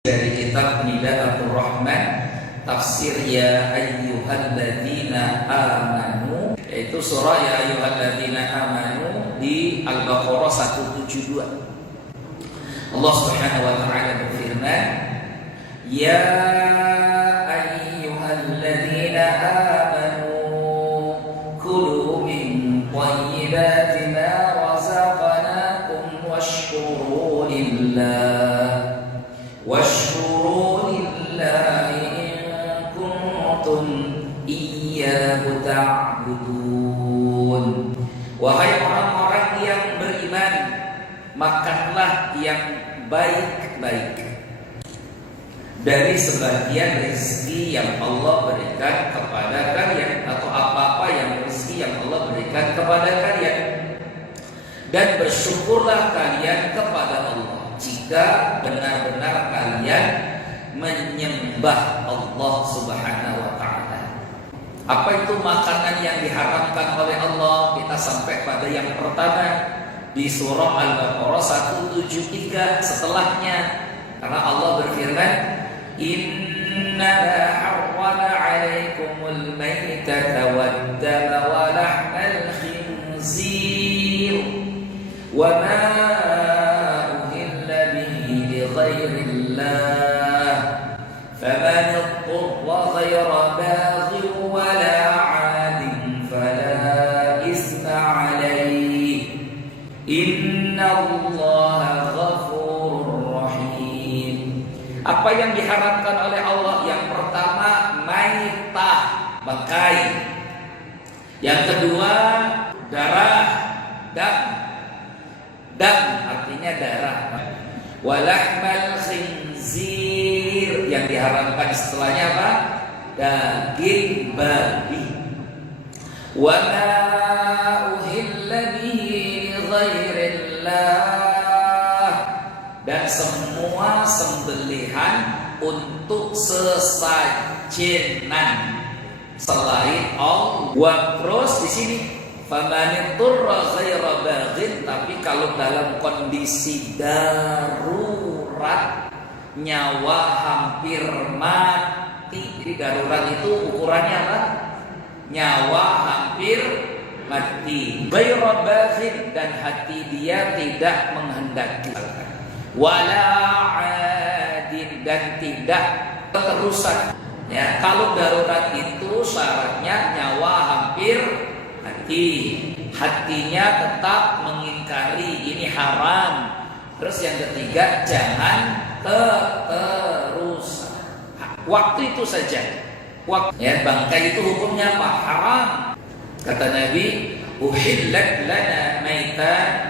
Dari kitab Nidaatul Rahman tafsir Ya Ayyuhalladzina Amanu, yaitu surah Ya Ayyuhalladzina Amanu di Al-Baqarah 172. Allah Subhanahu wa taala berfirman, Ya ayyuhalladzina amanu kulu min thayyibati ma razaqnakum washkuru lillahi in kuntum iyyahu ta'budun. Wahai orang-orang yang beriman, makanlah yang baik-baik dari sebagian rezeki yang Allah berikan kepada kalian, atau apa-apa yang rezeki yang Allah berikan kepada kalian, dan bersyukurlah kalian kepada Allah jika benar-benar kalian menyembah Allah Subhanahu wa taala. Apa itu makanan yang diharamkan oleh Allah? Kita sampai pada yang pertama di surah Al-Baqarah 173 setelahnya, karena Allah berfirman, Inna harrama 'alaikumul maitata wad-dama wa lahmal khinzir wa ma uhilla bihi li ghairillah faman ittara ghayra baghin wa la 'adin fala isma 'alaihi innallaha ghafurur rahim. Apa yang diharamkan oleh Allah? Yang pertama, maitah, bangkai. Yang kedua, darah, dam artinya darah. Walahmal khinzir, yang diharamkan setelahnya apa? Daging babi. Wa ma uhilla bihi li ghairillah, dan semua sembelihan untuk sesajenan selain Allah. Wa terus di sini famanitturra ghaira baghin, tapi kalau dalam kondisi darurat, nyawa hampir mati. Jadi darurat itu ukurannya apa? Nyawa hampir mati. Ghaira baghin, dan hati dia tidak menghendaki. Wala adin, dan tidak keterusan. Ya, kalau darurat itu syaratnya nyawa hampir mati, hatinya tetap mengingkari ini haram. Terus yang ketiga, jangan keterusan. Waktu itu saja. Ya, bangkai itu hukumnya apa? Haram. Kata Nabi, uhillat lana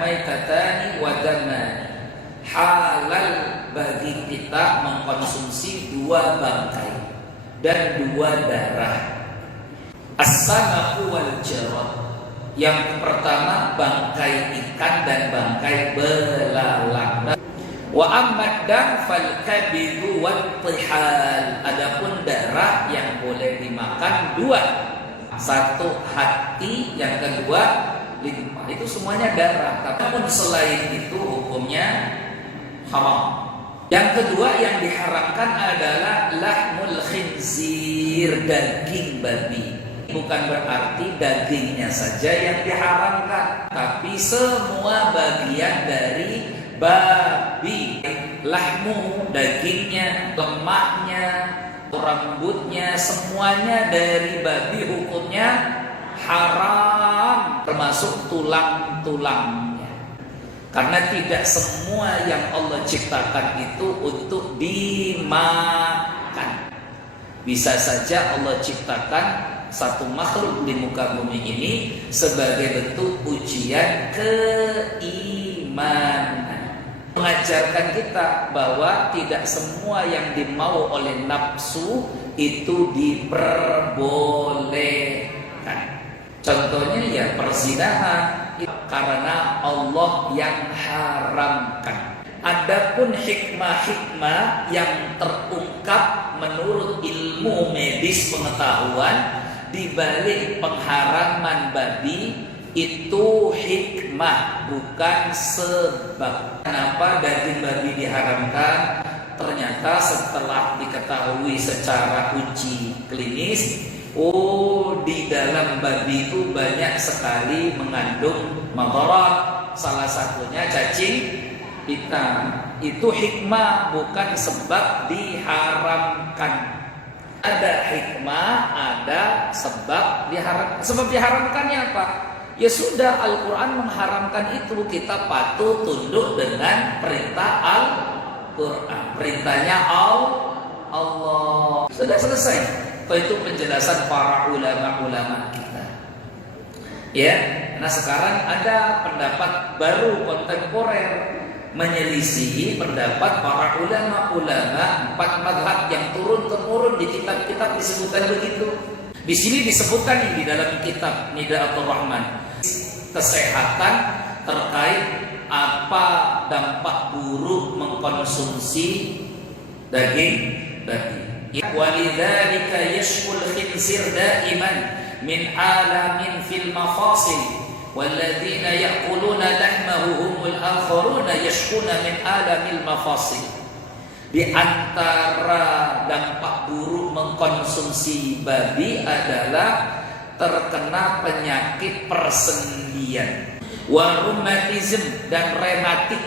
maitatani wa damani. Halal bagi kita mengkonsumsi dua bangkai dan dua darah. As-samaku wal jarad, yang pertama bangkai ikan dan bangkai belalang. Wa ammad dam fal kabidu wat tihal, adapun darah yang boleh dimakan dua, satu hati, yang kedua limpa. Itu semuanya darah. Tapi selain itu hukumnya haram. Yang kedua yang diharamkan adalah lahmul khinzir, daging babi. Bukan berarti dagingnya saja yang diharamkan, tapi semua bagian dari babi. Lahmu, dagingnya, lemaknya, rambutnya, semuanya dari babi hukumnya haram, termasuk tulang-tulangnya. Karena tidak semua yang Allah ciptakan itu untuk dimakan. Bisa saja Allah ciptakan satu makhluk di muka bumi ini sebagai bentuk ujian keimanan, mengajarkan kita bahwa tidak semua yang dimau oleh nafsu itu diperbolehkan. Contohnya ya perzinahan, karena Allah yang haramkan. Adapun hikmah-hikmah yang terungkap menurut ilmu medis pengetahuan di balik pengharaman babi, itu hikmah, bukan sebab. Kenapa daging babi diharamkan? ternyata setelah diketahui secara uji klinis, di dalam babi itu banyak sekali mengandung madarat, salah satunya cacing hitam. Itu hikmah, bukan sebab diharamkan. Ada hikmah, ada sebab diharamkan. Sebab diharamkannya apa? Ya sudah, Al-Quran mengharamkan itu, kita patuh tunduk dengan perintah Al-Quran. Perintahnya Allah. Sudah selesai. Itu penjelasan para ulama-ulama kita. Ya, nah sekarang ada pendapat baru kontemporer menyelisihi pendapat para ulama-ulama 4 mazhab yang turun-temurun di kitab-kitab disebutkan begitu. Di sini disebutkan di dalam kitab Nidaatul Rahman kesehatan terkait apa dampak buruk mengkonsumsi daging babi. Walidzalika yashkul khinsir daiman min alamin fil mafasil walladzina ya'kuluna lahmahu humul akharuna yashkuna min alamil mafasil. Di antara dampak buruk mengkonsumsi babi adalah terkena penyakit persendian, rheumatism dan rematik.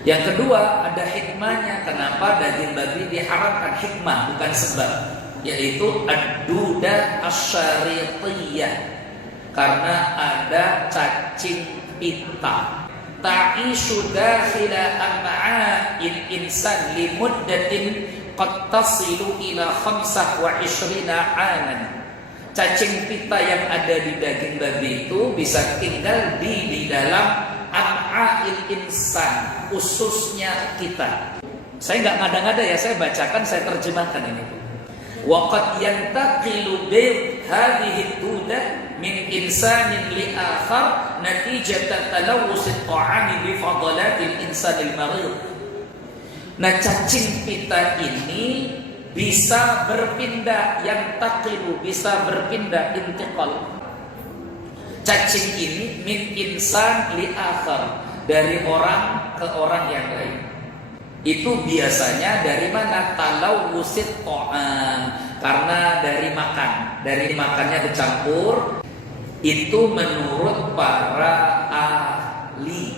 Yang kedua, ada hikmahnya kenapa daging babi diharamkan, hikmah bukan sebab, yaitu ad-duda asy-syaritiyah, karena ada cacing pita ta'ishu dakhila am'a'il insan limuddatin qad tasilu ila 25 aman. Cacing pita yang ada di daging babi itu bisa tinggal di dalam am'a'il insan, ususnya kita. Saya nggak ngada-ngada ya, saya bacakan, saya terjemahkan ini. Wa qad yantaqilu bi hadhihi duda min insanin li akhar natijatan talawus at-ta'ami bi fadalatil insanil marid. Nah, cacing pita ini bisa berpindah, yang taqilu bisa berpindah, intiqal. Cacing ini min insan li akhar, dari orang ke orang yang lain. Itu biasanya dari mana? Talawusit ta'am, karena dari makannya bercampur. Itu menurut para ahli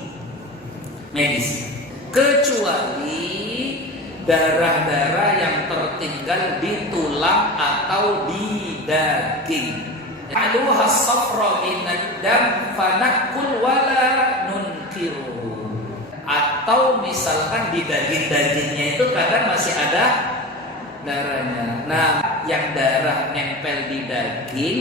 medis. Kecuali darah-darah yang tertinggal di tulang atau di daging. Aluha safra minad dam fanakul wala nunkiru. Atau misalkan di daging-dagingnya itu kadang masih ada darahnya. Nah, yang darah nempel di daging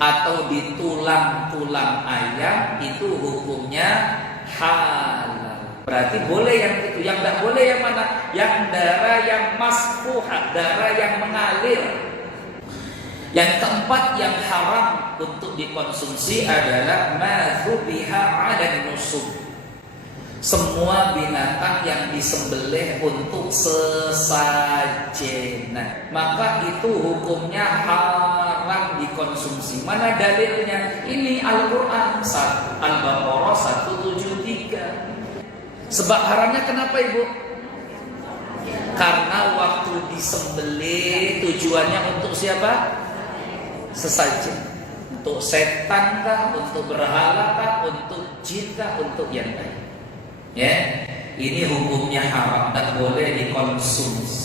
atau di tulang-tulang ayam itu hukumnya halal. Berarti boleh yang itu. Yang tidak boleh yang mana? Yang darah yang masfuhah, darah yang mengalir. Yang keempat yang haram untuk dikonsumsi adalah madzubiha 'ala nusub. Semua binatang yang disembelih untuk sesajen, maka itu hukumnya haram dikonsumsi. Mana dalilnya? Ini Al-Quran, Al-Baqarah 173. Sebab haramnya kenapa, Ibu? Karena waktu disembelih tujuannya untuk siapa? Sesajen. Untuk setan kah? Untuk berhala kah? Untuk jin kah? Untuk yang lain. Ya, ini hukumnya haram, tak boleh dikonsumsi.